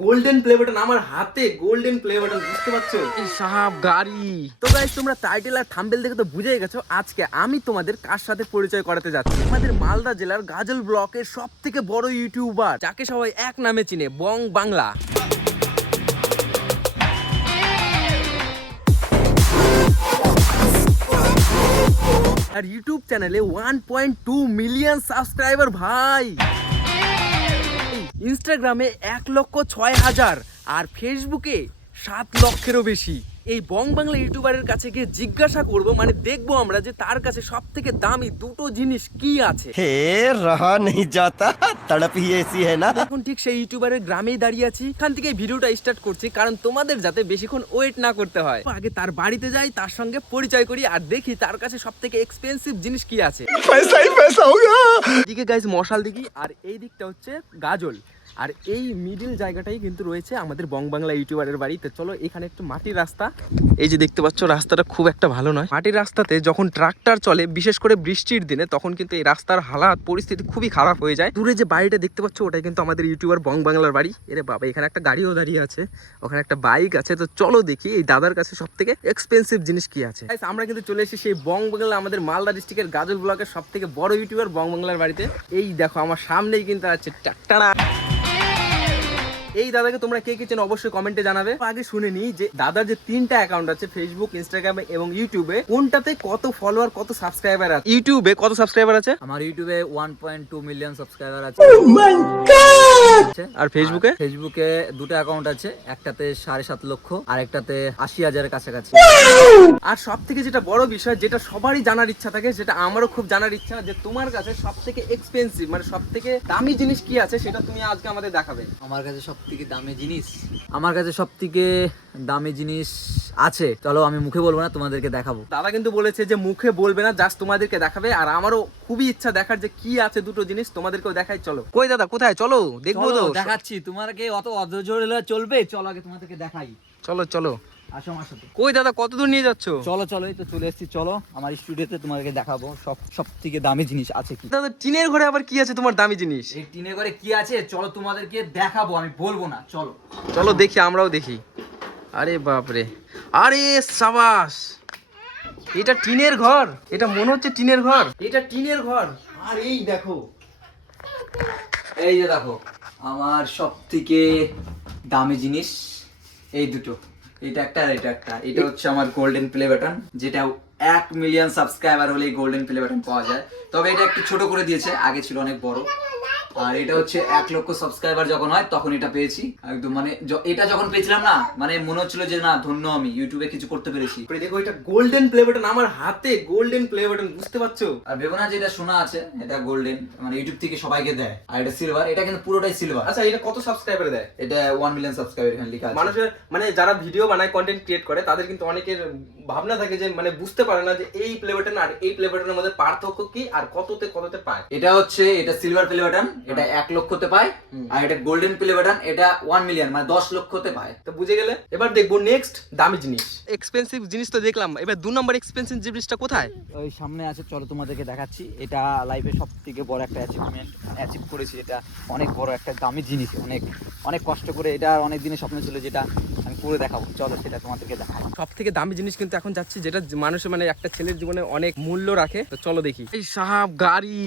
Golden play button আমার হাতে, golden play button, বুঝতে পারছো? এই সাহাব গাড়ি। তো গাইস, তোমরা টাইটেল আর থাম্বনেল দেখে তো বুঝেই গেছো আজকে আমি তোমাদের কার সাথে পরিচয় করাতে যাচ্ছি। আমাদের মালদা জেলার গাজল ব্লকের সবথেকে বড় ইউটিউবার, যাকে সবাই এক নামে চিনে, বং বাংলা। আর ইউটিউব চ্যানেলে 1.2 মিলিয়ন সাবস্ক্রাইবার ভাই। ইনস্টাগ্রামে 1,06,000 আর ফেসবুকে 7 লক্ষেরও বেশি। এই বং বাংলা ইউটিউবারের কাছে গিয়ে জিজ্ঞাসা করব, মানে দেখবো আমরা যে তার কাছে সব থেকে দামি দুটো জিনিস কি আছে। हे रहा नहीं जाता, तड़प ही ऐसी है ना। এখন ঠিক সেই ইউটিউবারের গ্রামেই দাঁড়িয়ে আছি। এখান থেকে ভিডিওটা স্টার্ট করছি কারণ তোমাদের যাতে বেশিক্ষণ ওয়েট না করতে হয়। আগে তার বাড়িতে যাই, তার সঙ্গে পরিচয় করি আর দেখি তার কাছে সব থেকে এক্সপেন্সিভ জিনিস কি আছে। पैसा ही पैसा होगा। এদিকে গাইস মশাল দিঘি আর এই দিকটা হচ্ছে গাজল, আর এই মিডিল জায়গাটাই কিন্তু রয়েছে আমাদের বং বাংলা ইউটিউবারের বাড়ি। তো চলো, এখানে একটু মাটির রাস্তা, এই যে দেখতে পাচ্ছ রাস্তাটা খুব একটা ভালো নয়। মাটির রাস্তাতে যখন ট্রাক্টর চলে, বিশেষ করে বৃষ্টির দিনে, তখন কিন্তু এই রাস্তার হালাত পরিস্থিতি খুবই খারাপ হয়ে যায়। দূরে যে বাড়িটা দেখতে পাচ্ছ ওটাই কিন্তু আমাদের ইউটিউবার বং বাংলার বাড়ি। এরে বাবা, এখানে একটা গাড়িও দাঁড়িয়ে আছে, ওখানে একটা বাইক আছে। তো চলো দেখি এই দাদার কাছে সব থেকে এক্সপেন্সিভ জিনিস কি আছে। আমরা কিন্তু চলে এসেছি সেই বং বাংলা, আমাদের মালদা ডিস্ট্রিক্টের গাজল ব্লকের সব থেকে বড় ইউটিউবার বং বাংলার বাড়িতে। এই দেখো আমার সামনেই কিন্তু আছে ট্রাক্টর। এই দাদাকে তোমরা কে কে চেনো অবশ্যই কমেন্টে জানাবে। আগে শুনে নি যে দাদার যে 3টা অ্যাকাউন্ট আছে, ফেসবুক, ইনস্টাগ্রামে এবং ইউটিউবে, কোনটাতে কত ফলোয়ার, কত সাবস্ক্রাইবার আছে। ইউটিউবে কত সাবস্ক্রাইবার আছে? আমার ইউটিউবে 1.2 মিলিয়ন সাবস্ক্রাইবার আছে। আর ফেসবুকে? ফেসবুকে দুটো অ্যাকাউন্ট আছে, একটাতে 7.5 লক্ষ আর একটাতে 80,000 কাছাকাছি। আর সব থেকে যেটা বড় বিষয়, যেটা সবারই জানার ইচ্ছা থাকে, যেটা আমারও খুব জানার ইচ্ছা, যে তোমার কাছে সব থেকে এক্সপেন্সিভ মানে সব থেকে দামি জিনিস কি আছে, সেটা তুমি আজকে আমাদের দেখাবে। আমার কাছে সব থেকে দামি জিনিস আছে, চলো আমি মুখে বলবো না, তোমাদেরকে দেখাবো। দাদা কিন্তু বলেছে যে মুখে বলবে না, জাস্ট তোমাদেরকে দেখাবে। আর আমারও খুবই ইচ্ছা দেখার যে কি আছে দুটো জিনিস, তোমাদেরকেও দেখাই। চলো। কই দাদা, কোথায়? চলো দেখবো তো। দেখাচ্ছি, তোমাকে অত অধৈর্য হলে চলবে? চলো আগে তোমাদেরকে দেখাই। চলো চলো। আসো আমার সাথে। কই দাদা, কত দূর নিয়ে যাচ্ছ? চলো চলো, এই তো চলে এসেছি। চলো আমার স্টুডিওতে তোমাদেরকে দেখাবো সব থেকে দামি জিনিস আছে কি। দাদা, টিনের ঘরে আবার কি আছে তোমার দামি জিনিস? এই টিনে ঘরে কি আছে চলো তোমাদেরকে দেখাবো, আমি বলবো না। চলো চলো দেখি, আমরাও দেখি। আরে বাপরে, আরে সাবাস, এটা টিনের ঘর। এটা মনে হচ্ছে টিনের ঘর, এটা টিনের ঘর। আর এই দেখো, এই যে দেখো আমার সব থেকে দামি জিনিস এই দুটো, এটা একটা আর এটা একটা। এটা হচ্ছে আমার গোল্ডেন প্লে বাটন, যেটা 1 মিলিয়ন সাবস্ক্রাইবার হলে গোল্ডেন প্লে বাটন পাওয়া যায়। তবে এটা একটু ছোট করে দিয়েছে, আগে ছিল অনেক বড়। আর এটা হচ্ছে 1 লক্ষ সাবস্ক্রাইবার যখন হয় তখন এটা পেয়েছি একদম। মানে এটা যখন পেয়েছিলাম না, মানে মনে হচ্ছিল যে না, ধন্য আমি, ইউটিউবে কিছু করতে পেরেছি। দেখো এটা গোল্ডেন প্লে বাটন আমার হাতে, গোল্ডেন প্লে বাটন, বুঝতে পারছো? আর ভেবো না যে এটা সোনা আছে, এটা গোল্ডেন, মানে ইউটিউব থেকে সবাইকে দেয়। আর এটা সিলভার, এটা কিন্তু পুরোটাই সিলভার। আচ্ছা, এটা কত সাবস্ক্রাইবার দেয়? এটা 1 মিলিয়ন সাবস্ক্রাইবার এখানে লেখা আছে। মানুষের মানে যারা ভিডিও বানায়, কন্টেন্ট ক্রিয়েট করে, তাদের কিন্তু অনেকের ভাবনা থাকে যে মানে বুঝতে পারে না যে এই প্লে বাটন আর এই প্লে বাটনের মধ্যে পার্থক্য কি আর কততে পায়। এটা হচ্ছে, এটা সিলভার প্লে বাটন, এটা 1 লক্ষতে পায়। আর এটা গোল্ডেন প্লে বাটন, এটা 1 মিলিয়ন মানে 10 লক্ষতে পায়। তো বুঝে গেলে। এবার দেখবো নেক্সট দামি জিনিস। এক্সপেন্সিভ জিনিস তো দেখলাম, এবার 2 নম্বর এক্সপেন্সিভ জিনিসটা কোথায়? ওই সামনে আছে, চলো তোমাদেরকে দেখাচ্ছি। এটা লাইফে সব থেকে বড় একটা অ্যাচিভ করেছি। এটা অনেক বড় একটা দামি জিনিস, অনেক অনেক কষ্ট করে। এটা অনেক দিনের স্বপ্ন ছিল, যেটা আমি করে দেখাবো। চলো সেটা তোমাদেরকে দেখাই। সব থেকে দামি জিনিস কিন্তু এখন যাচ্ছি, যেটা মানুষের মানে একটা ছেলের জীবনে অনেক মূল্য রাখে। তো চলো দেখি। এই সাহাব গাড়ি,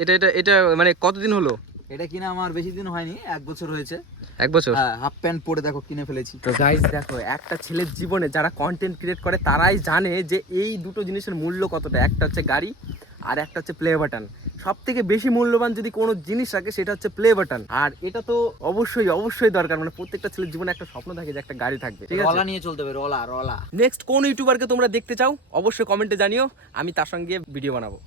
এটা এটা এটা মানে কতদিন হলো? এটা কিনা আমার বেশি দিন হয়নি, 1 বছর হয়েছে। 1 বছর? হ্যাঁ, হাফ প্যান্ট পরে দেখো কিনে ফেলেছি। তো গাইস দেখো, একটা ছেলের জীবনে যারা কন্টেন্ট ক্রিয়েট করে তারাই জানে যে এই দুটো জিনিসের মূল্য কতটা। একটা হচ্ছে গাড়ি আর একটা হচ্ছে প্লে বাটন। সব থেকে বেশি মূল্যবান যদি কোনো জিনিস রাখে সেটা হচ্ছে প্লে বাটন। আর এটা তো অবশ্যই দরকার, মানে প্রত্যেকটা ছেলের জীবনে একটা স্বপ্ন থাকে যে একটা গাড়ি থাকবে। ঠিক আছে, রলা নিয়ে চলতে হবে, রলা। নেক্সট কোন ইউটিউবারকে তোমরা দেখতে চাও অবশ্যই কমেন্টে জানিও, আমি তার সঙ্গে ভিডিও বানাবো।